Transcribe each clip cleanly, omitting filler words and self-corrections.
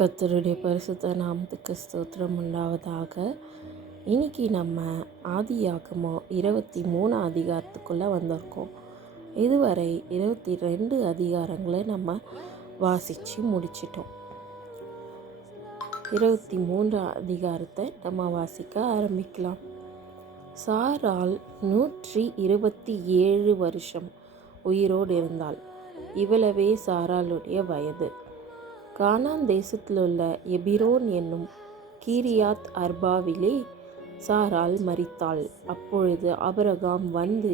கர்த்தருடைய பரிசுத்த நாமத்துக்கு ஸ்தோத்திரம் உண்டாவதாக. இன்னைக்கு நம்ம ஆதியாகமம் 23 அதிகாரத்துக்குள்ளே வந்திருக்கோம். இதுவரை 22 அதிகாரங்களை நம்ம வாசித்து முடிச்சிட்டோம். 23 அதிகாரத்தை நம்ம வாசிக்க ஆரம்பிக்கலாம். சாராள் 127 வருஷம் உயிரோடு இருந்தாள். இவ்வளவே சாராளுடைய வயது. கானான் தேசத்திலுள்ள எபிரோன் என்னும் கீரியாத் அர்பாவிலே சாராள் மரித்தாள். அப்பொழுது ஆபிரகாம் வந்து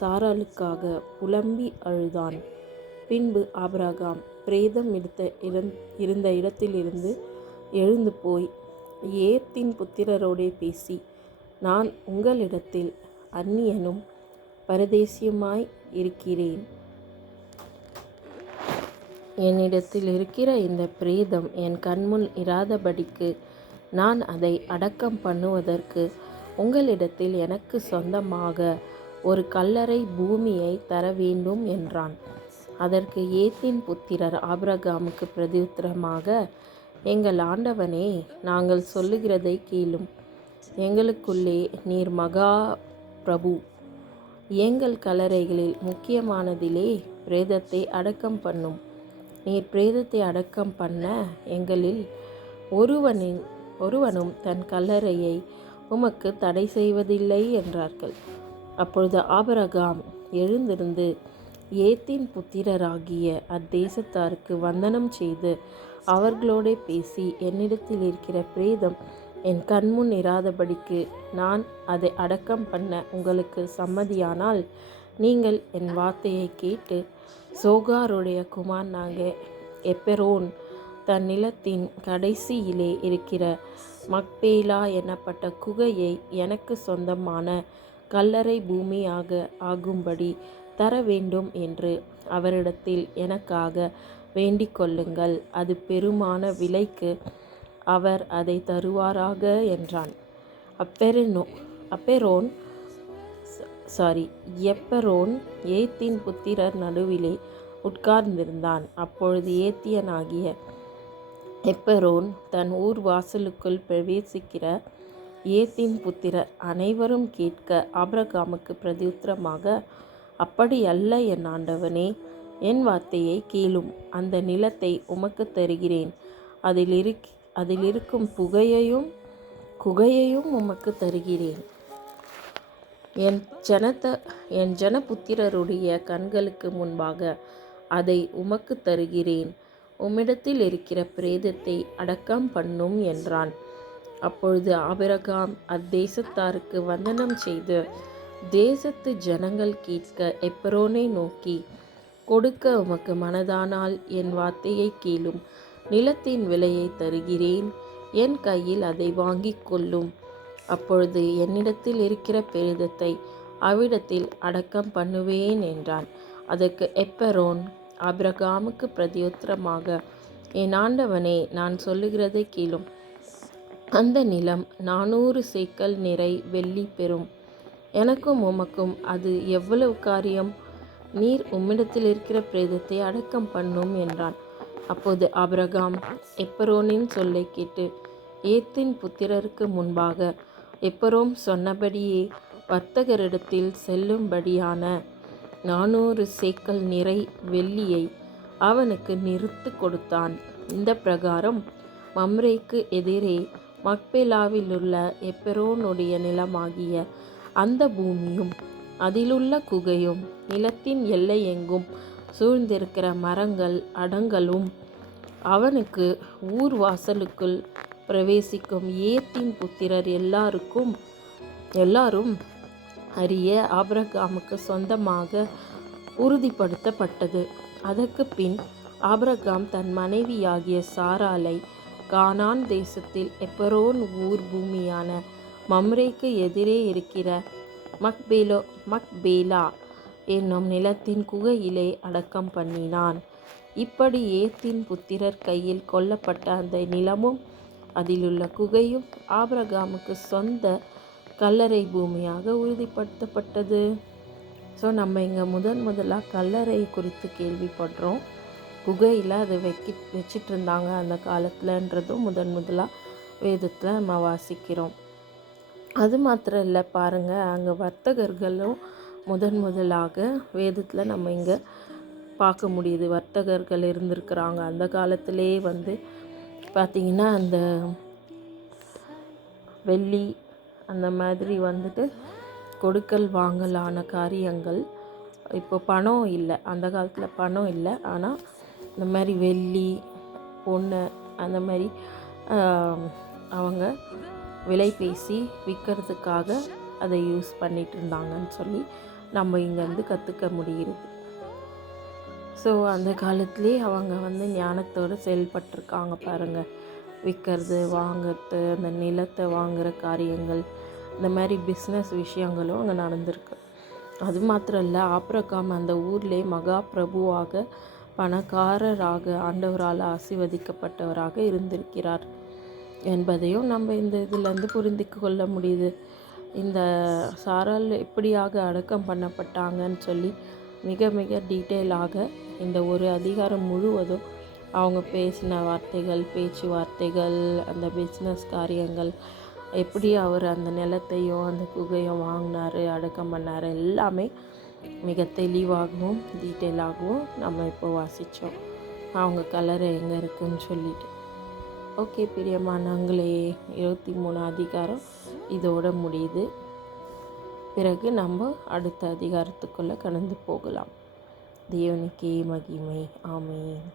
சாராளுக்காக புலம்பி அழுதான். பின்பு ஆபிரகாம் பிரேதம் இருந்த இடத்திலிருந்து எழுந்து போய் ஏத்தின் புத்திரரோடே பேசி, நான் உங்களிடத்தில் அந்நியனும் பரதேசியுமாய் இருக்கிறேன். என்னிடத்தில் இருக்கிற இந்த பிரேதம் என் கண்முன் இராதபடிக்கு நான் அதை அடக்கம் பண்ணுவதற்கு உங்களிடத்தில் எனக்கு சொந்தமாக ஒரு கல்லறை பூமியை தர வேண்டும் என்றான். அதற்கு ஏத்தின் புத்திரர் ஆபிரகாமுக்கு பிரதியுத்தரமாக, எங்கள் ஆண்டவனே, நாங்கள் சொல்லுகிறதை கேளும். எங்களுக்குள்ளே நீர் மகா பிரபு. எங்கள் கல்லறைகளில் முக்கியமானதிலே பிரேதத்தை அடக்கம் பண்ணும். நீர் பிரேதத்தை அடக்கம் பண்ண எங்களில் ஒருவனும் தன் கல்லறையை உமக்கு தடை செய்வதில்லை என்றார்கள். அப்பொழுது ஆபிரகாம் எழுந்திருந்து ஏத்தின் புத்திரராகிய அத்தேசத்தாருக்கு வந்தனம் செய்து அவர்களோட பேசி, என்னிடத்தில் இருக்கிற பிரேதம் என் கண்முன் இராதபடிக்கு நான் அதை அடக்கம் பண்ண உங்களுக்கு சம்மதியானால், நீங்கள் என் வார்த்தையை கேட்டு சோகாருடைய குமாரனாக எப்பெரோன் தன் நிலத்தின் கடைசியிலே இருக்கிற மக்பேலா எனப்பட்ட குகையை எனக்கு சொந்தமான கல்லறை பூமியாக ஆகும்படி தர வேண்டும் என்று அவரிடத்தில் எனக்காக வேண்டிக் கொள்ளுங்கள். அது பெருமான விலைக்கு அவர் அதை தருவாராக என்றான். எப்பெரோன் ஏத்தின் புத்திரர் நடுவிலே உட்கார்ந்திருந்தான். அப்பொழுது ஏத்தியனாகிய எப்பெரோன் தன் ஊர் வாசலுக்குள் பிரவேசிக்கிற ஏத்தின் புத்திரர் அனைவரும் கேட்க ஆபிரகாமுக்கு பிரதியுத்தரமாக, அப்படி அல்ல என் ஆண்டவனே, என் வார்த்தையை கேளும். அந்த நிலத்தை உமக்கு தருகிறேன். அதில் இருக்கும் குகையையும் உமக்கு தருகிறேன். என் ஜனபுத்திரருடைய கண்களுக்கு முன்பாக அதை உமக்கு தருகிறேன். உம்மிடத்தில் இருக்கிற பிரேதத்தை அடக்கம் பண்ணும் என்றான். அப்பொழுது ஆபிரகாம் அத்தேசத்தாருக்கு வந்தனம் செய்து தேசத்து ஜனங்கள் கேட்க எப்பெரோனை நோக்கி, கொடுக்க உமக்கு மனதானால் என் வார்த்தையை கேளும். நிலத்தின் விலையை தருகிறேன். என் கையில் அதை வாங்கிக் கொள்ளும். அப்பொழுது என்னிடத்தில் இருக்கிற பிரேதத்தை அவ்விடத்தில் அடக்கம் பண்ணுவேன் என்றான். அதற்கு எப்பெரோன் ஆபிரகாமுக்கு பிரதியுத்தரமாக, என் ஆண்டவனே, நான் சொல்லுகிறதை கேளும். அந்த நிலம் 400 சேக்கல் நிறை வெள்ளி பெறும். எனக்கும் உமக்கும் அது எவ்வளவு காரியம்? நீர் உம்மிடத்தில் இருக்கிற பிரேதத்தை அடக்கம் பண்ணும் என்றான். அப்போது ஆபிரகாம் எப்பெரோனின் சொல்லை கேட்டு ஏத்தின் புத்திரருக்கு முன்பாக எப்பெரோன் சொன்னபடியே வர்த்தகரிடத்தில் செல்லும்படியான 400 சேக்கல் நிறை வெள்ளியை அவனுக்கு நிறுத்து கொடுத்தான். இந்த பிரகாரம் மம்ரேக்கு எதிரே மக்பேலாவிலுள்ள எப்பெரோனுடைய நிலமாகிய அந்த பூமியும் அதிலுள்ள குகையும் நிலத்தின் எல்லை எங்கும் சூழ்ந்திருக்கிற மரங்கள் அடங்கலும் அவனுக்கு ஊர் வாசலுக்குள் பிரவேசிக்கும் ஏத்தின் புத்திரர் எல்லாரும் அறிய ஆபிரகாமுக்கு சொந்தமாக உறுதிப்படுத்தப்பட்டது. அதற்கு பின் ஆபிரகாம் தன் மனைவியாகிய சாராளை கானான் தேசத்தில் எப்பெரோன் ஊர் பூமியான மம்ரேக்கு எதிரே இருக்கிற மக்பேலா என்னும் நிலத்தின் குகையிலே அடக்கம் பண்ணினான். இப்படி ஏத்தின் புத்திரர் கையில் கொல்லப்பட்ட அந்த நிலமும் அதிலுள்ள குகையும் ஆபிரகாமுக்கு சொந்த கல்லறை பூமியாக உறுதிப்படுத்தப்பட்டது. ஸோ நம்ம இங்கே முதலாக கல்லறை குறித்து கேள்விப்படுறோம். குகையில் அதை வச்சிட்டு இருந்தாங்க அந்த காலத்துலன்றதும் முதலாக வேதத்தில் நம்ம வாசிக்கிறோம். அது மாத்திரம் இல்லை பாருங்கள், அங்கே வர்த்தகர்களும் முதலாக வேதத்தில் நம்ம இங்கே பார்க்க முடியுது. வர்த்தகர்கள் இருந்திருக்கிறாங்க அந்த காலத்திலே. பார்த்திங்கன்னா அந்த வெள்ளி அந்த மாதிரி கொடுக்கல் வாங்கலான காரியங்கள். இப்போ பணம் இல்லை, அந்த காலத்தில் பணம் இல்லை, ஆனால் இந்த மாதிரி வெள்ளி பொண்ணு அந்த மாதிரி அவங்க விலை பேசி விற்கிறதுக்காக அதை யூஸ் பண்ணிகிட்டு இருந்தாங்கன்னு சொல்லி நம்ம இங்கேருந்து கற்றுக்க முடியுது. ஸோ அந்த காலத்துலேயே அவங்க ஞானத்தோடு செயல்பட்டிருக்காங்க பாருங்கள். விற்கிறது, வாங்கிறது, அந்த நிலத்தை வாங்குகிற காரியங்கள், இந்த மாதிரி பிஸ்னஸ் விஷயங்களும் அங்கே நடந்திருக்கு. அது மாத்திரம் இல்லை, ஆபிரகாம் அந்த ஊர்லே மகா பிரபுவாக பணக்காரராக ஆண்டவரால் ஆசீர்வதிக்கப்பட்டவராக இருந்திருக்கிறார் என்பதையும் நம்ம இந்த இதிலேருந்து புரிந்து கொள்ள முடியுது. இந்த சாரால் எப்படியாக அடக்கம் பண்ணப்பட்டாங்கன்னு சொல்லி மிக மிக டீட்டெயிலாக இந்த ஒரு அதிகாரம் முழுவதும் அவங்க பேசின வார்த்தைகள், பேச்சுவார்த்தைகள், அந்த பிஸ்னஸ் காரியங்கள், எப்படி அவர் அந்த நிலத்தையும் அந்த குகையும் வாங்கினார், அடக்கம் பண்ணார், எல்லாமே மிக தெளிவாகவும் டீட்டெயிலாகவும் நம்ம இப்போ வாசித்தோம். அவங்க கலரை எங்கே இருக்குதுன்னு சொல்லிட்டு. ஓகே பிரியமானவங்களே, 23 அதிகாரம் இதோட முடியுது. பிறகு நம்ம அடுத்த அதிகாரத்துக்குள்ளே கடந்து போகலாம். தேவனுக்கே மகிமை. ஆமென்.